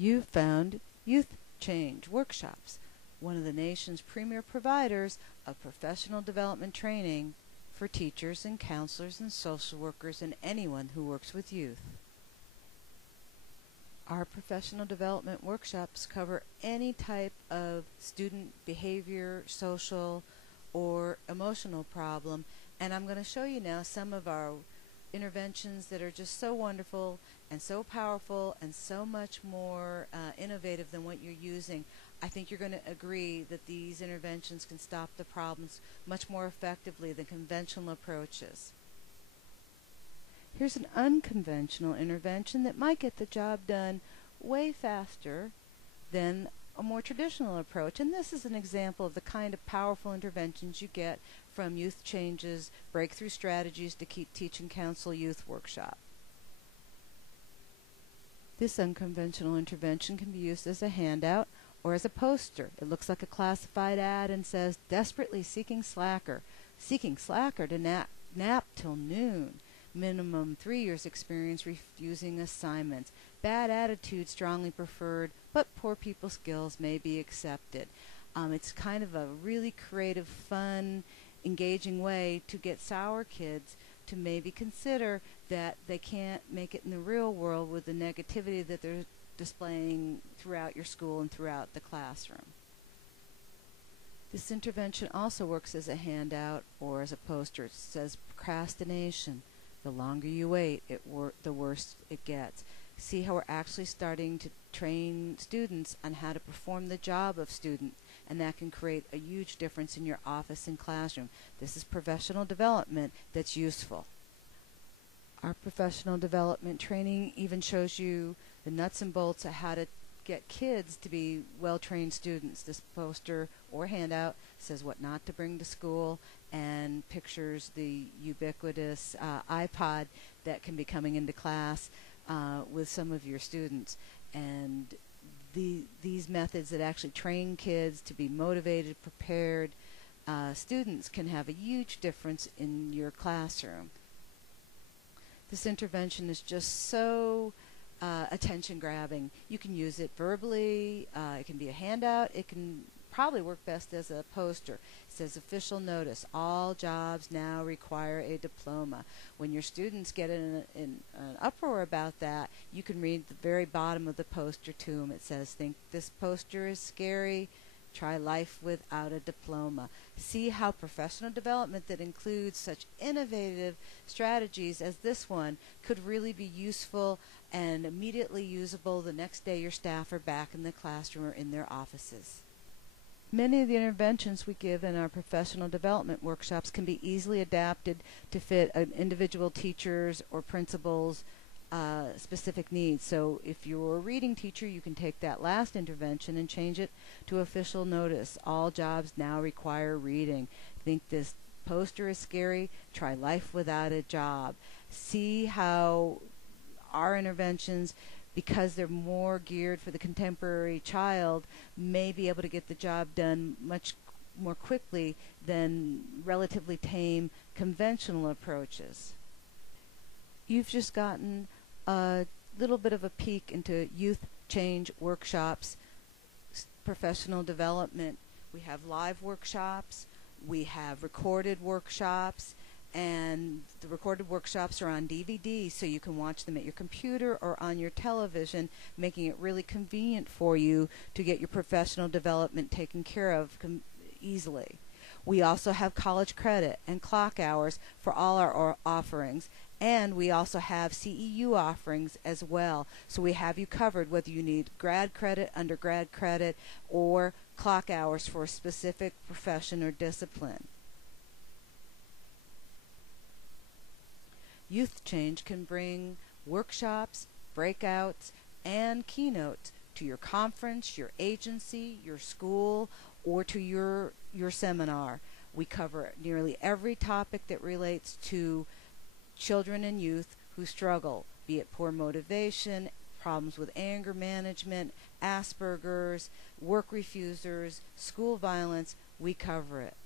You found Youth Change Workshops, one of the nation's premier providers of professional development training for teachers and counselors and social workers and anyone who works with youth. Our professional development workshops cover any type of student behavior, social, or emotional problem, and I'm going to show you now some of our interventions that are just so wonderful and so powerful and so much more innovative than what you're using. I think you're going to agree that these interventions can stop the problems much more effectively than conventional approaches. Here's an unconventional intervention that might get the job done way faster than a more traditional approach, and this is an example of the kind of powerful interventions you get from Youth Change's Breakthrough Strategies to Teach and Counsel Youth Workshop. This unconventional intervention can be used as a handout or as a poster. It looks like a classified ad and says, "Desperately seeking slacker to nap till noon. Minimum 3 years experience refusing assignments. Bad attitude strongly preferred, but poor people skills may be accepted." It's kind of a really creative, fun, engaging way to get sour kids to maybe consider that they can't make it in the real world with the negativity that they're displaying throughout your school and throughout the classroom. This intervention also works as a handout or as a poster. It says procrastination. The longer you wait, the worse it gets. See how we're actually starting to train students on how to perform the job of student, and that can create a huge difference in your office and classroom. This is professional development that's useful. Our professional development training even shows you the nuts and bolts of how to get kids to be well-trained students. This poster or handout says what not to bring to school and pictures the ubiquitous iPod that can be coming into class with some of your students. And these methods that actually train kids to be motivated, prepared students can have a huge difference in your classroom. This intervention is just so attention grabbing. You can use it verbally, it can be a handout, it can probably work best as a poster. It says official notice, all jobs now require a diploma. When your students get in an uproar about that, you can read the very bottom of the poster to them. It says, "Think this poster is scary? Try life without a diploma." See how professional development that includes such innovative strategies as this one could really be useful and immediately usable the next day your staff are back in the classroom or in their offices. Many of the interventions we give in our professional development workshops can be easily adapted to fit an individual teacher's or principal's specific needs. So if you're a reading teacher, you can take that last intervention and change it to official notice. All jobs now require reading. Think this poster is scary? Try life without a job. See how our interventions, because they're more geared for the contemporary child, may be able to get the job done much more quickly than relatively tame conventional approaches. You've just gotten a little bit of a peek into Youth Change Workshops, professional development. We have live workshops, we have recorded workshops, and the recorded workshops are on DVD, so you can watch them at your computer or on your television, making it really convenient for you to get your professional development taken care of easily. We also have college credit and clock hours for all our offerings, and we also have CEU offerings as well. So we have you covered whether you need grad credit, undergrad credit, or clock hours for a specific profession or discipline. Youth Change can bring workshops, breakouts, and keynotes to your conference, your agency, your school, or to your seminar. We cover nearly every topic that relates to children and youth who struggle, be it poor motivation, problems with anger management, Asperger's, work refusers, school violence. We cover it.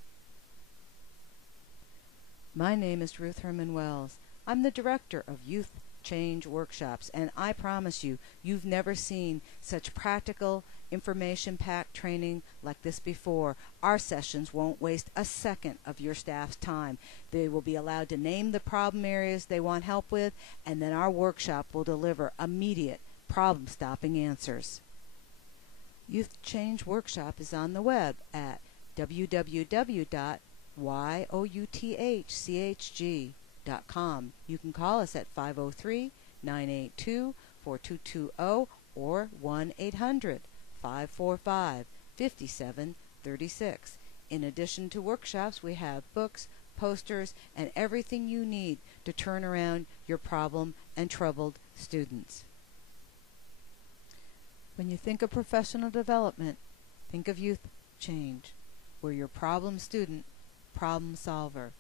My name is Ruth Herman Wells. I'm the Director of Youth Change workshops. And I promise you, you've never seen such practical, information-packed training like this before. Our sessions won't waste a second of your staff's time. They will be allowed to name the problem areas they want help with, and then our workshop will deliver immediate problem-stopping answers. Youth Change Workshop is on the web at www.youthchg.com. You can call us at 503-982-4220 or 1-800-545-5736. In addition to workshops, we have books, posters, and everything you need to turn around your problem and troubled students. When you think of professional development, think of Youth Change. We're your problem student, problem solver.